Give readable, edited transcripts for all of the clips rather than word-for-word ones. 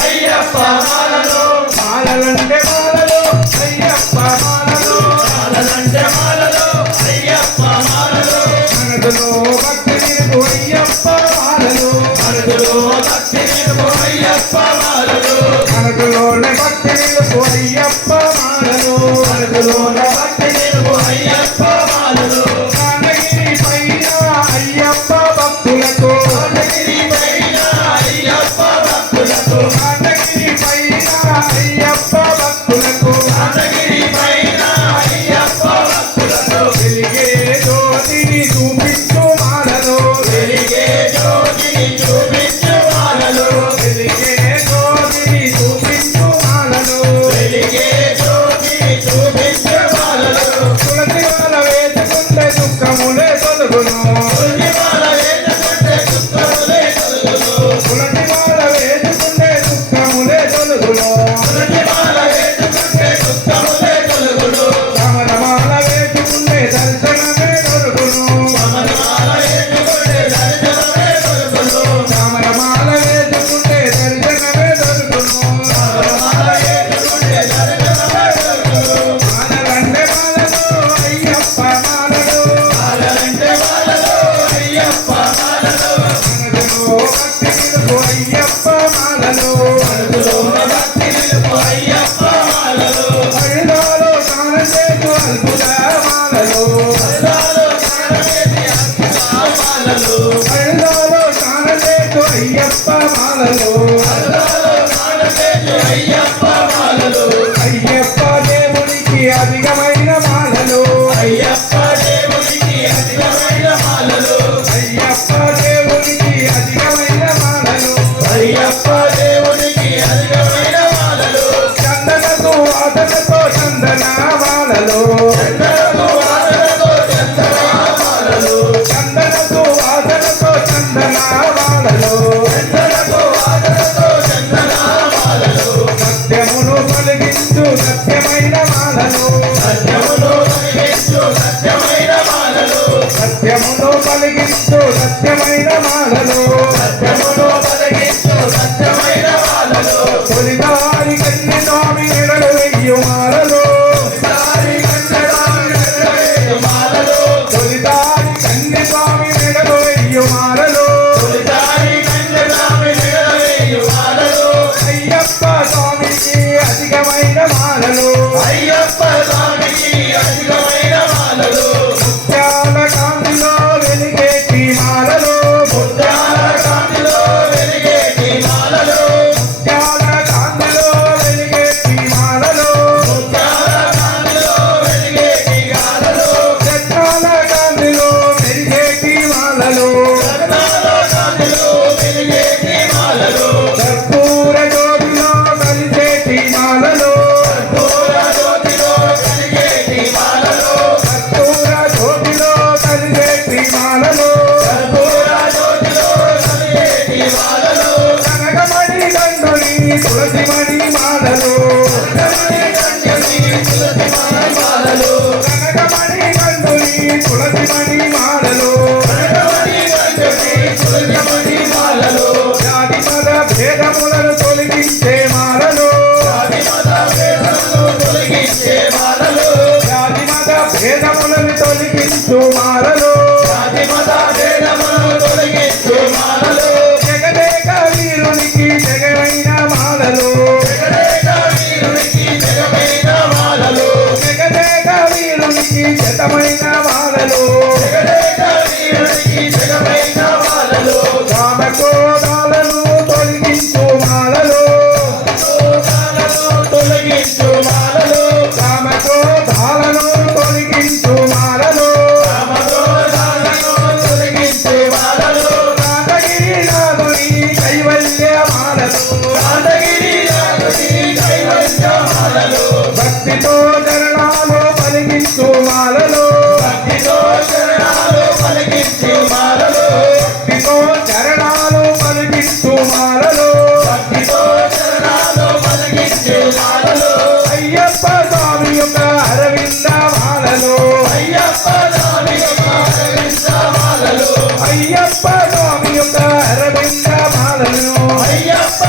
అయ్యప్ప మాలలు మాలలంటే మాలలు అయ్యప్ప మాలలు మాలలంటే మాలలు అయ్యప్ప మాలలు మనసులో భక్తి నిలుపు అయ్యప్ప మాలలు మనసులో భక్తి నిలుపు అయ్యప్ప మాలలు మనసులోనే భక్తి నిలుపు అయ్యప్ప మాలలు మనసులోనే భక్తి నిలుపు అయ్యప్ప మాలలు కాండగిరి పైన అయ్యప్ప భక్తులకు కాండగిరి పైన అయ్యప్ప భక్తులకు కాండగిరి పైన అయ్యప్ప భక్తులకు కాండగిరి పైన అయ్యప్ప భక్తులకు వెలిగే జ్యోతిని చూపించు మాలలో వెలిగే జ్యోతిని చూపించు మాలలు వెలిగే జ్యోతిని చూపించు మాలలో వెలిగే జ్యోతిని చూపించు మాలలు తులసి మాల వేసుకుంటే దుఃఖములే తొలగును తులసి మాల వేసుకుంటే దుఃఖములే తొలగును తులసి మాల వేసుకుంటే దుఃఖములే తొలగును తులసి మాల వేసుకుంటే దుఃఖములే తొలగును రామరమాల వేసుకుంటే దర్శనమే దొరుకును సమరమాల వేసుకుంటే దర్శనమే దొరుకును రామరమాల వేసుకుంటే దర్శనమే దొరుకును సమరమాల వేసుకుంటే దర్శనమే దొరుకును మాలలంటే మాలలు అయ్యప్ప మాలలు మాలలంటే మాలలు అయ్యప్ప మాలలు మనసులో భక్తి నిలుపు అయ్యప్ప మాలలు మనసులోన భక్తి నిలుపు అయ్యప్ప మాలలు అడిదాలో స్నానం చేస్తూ అద్భుత మాలలు పరదాలో స్నానమేసి అద్భుత మాలలు అడిదాలో స్నానం చేస్తూ అయ్యప్ప మాలలు పరదాలో స్నానమేసి అయ్యప్ప మాలలు అయ్యప్ప దేవునికి అధికమైన మాలలు అయ్యప్ప దేవునికి అధికమైన మాలలు అయ్యప్ప దేవునికి అధికమైన మాలలు అయ్యప్ప దేవునికి అధికమైన మాలలు చందనకు వాసనతో చందన మాలలు చందనకు వాసనతో చందన మాలలు చందనకు వాసనతో చందన మాలలు చందనకు వాసనతో చందన మాలలు సత్యమును కలిగించు సత్యమైన మాలలు సత్యమును కలిగించు సత్యమైన మాలలు సత్యమును కలిగించు సత్యమైన మాలలు సత్యమును కలిగించు సత్యమైన మాలలు తొలిదారి కన్య స్వామి ఎడలు వెయ్యి మాలలు సారి కన్నడాలు నెరవేరు మాలలు తొలిదారి కన్య స్వామి ఎడలు వెయ్యి మాలలు తొలిసారి కన్నడాలు నెరవేరు మాలలు అయ్యప్ప స్వామికి అధికమైన మాలలు అయ్యప్ప స్వామికి అధికమైన మాలలు ముత్యాల కాంతిలో వెలిగేటి మాలలు ముత్యాల కాంతిలో వెలిగేటి మాలలు ముత్యాల కాంతిలో వెలిగేటి మాలలు ముత్యాల కాంతిలో వెలిగేటి గాలలు రత్నాల కాంతిలో వెలిగేటి మాలలు రత్నాల కాంతిలో వెలిగేటి మాలలు కర్పూర జ్యోతిలో కలిసేటి మాలలు కర్పూర జ్యోతిలో కలిగేటి మాలలు కర్పూర జ్యోతిలో కలిసేటి మాలలు కర్పూర జ్యోతిలో కలిగేటి మాలలు కనకమణి దండుని తులసిమణి మాలలు కనకమణి కంఠని తులసిమణి మాలలు కనకమణి దండుని తులసిమణి మాలలు కనకమణి కంఠని తులసిమణి మాలలు జాతి మత భేదములను తొలగించే మాలలు జాతి మత భేదములను తొలగించే మాలలు జాతి మత భేదములను తొలగించు మాలలు జాతి మత భేదములను తొలగించు మాలలు జగదేక వీరునికి జగమైన మాలలు జగదేక వీరునికి జగమైన మాలలు జగదేక వీరునికి జతమైన మాలలు జగదేక వీరునికి జగమైన మాలలు కామక్రోధాలను తొలగించు మాలలు క్రోధాలను తొలగించు మాలలు కామక్రోధాలను తొలగించు మాలలు కామక్రోధాలను తొలగించు మాలలు కాండగిరి నాథుని కైవల్య మాలలు కాండగిరి నాథుని కైవల్య మాలలు భక్తితో చరణాలు పలికించు మాలలు భక్తితో శరణాలు పలికించు మాలలు భక్తితో చరణాలు పలికించు మాలలు భక్తితో శరణాలు పలికించు మాలలు అయ్యప్ప స్వామి యొక్క అరవింద మాలలు అయ్యప్ప స్వామి యొక్క అరవింద మాలలు అయ్యప్ప స్వామి యొక్క అరవింద మాలలు అయ్యప్ప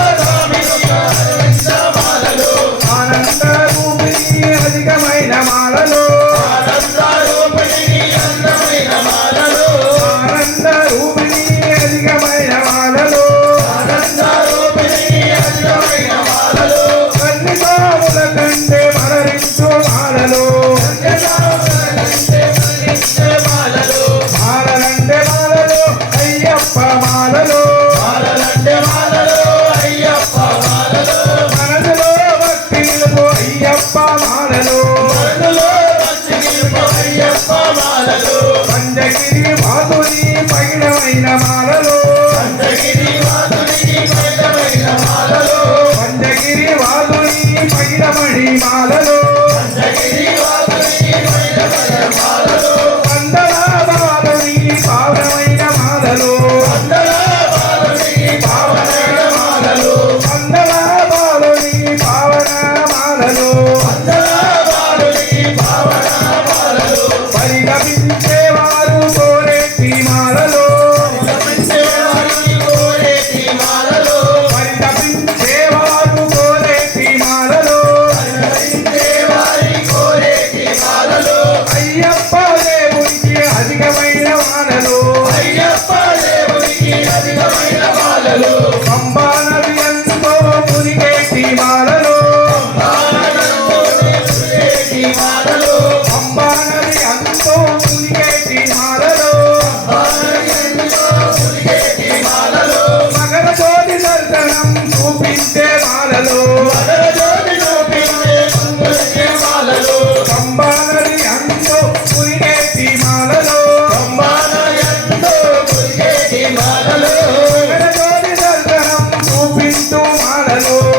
మాలలు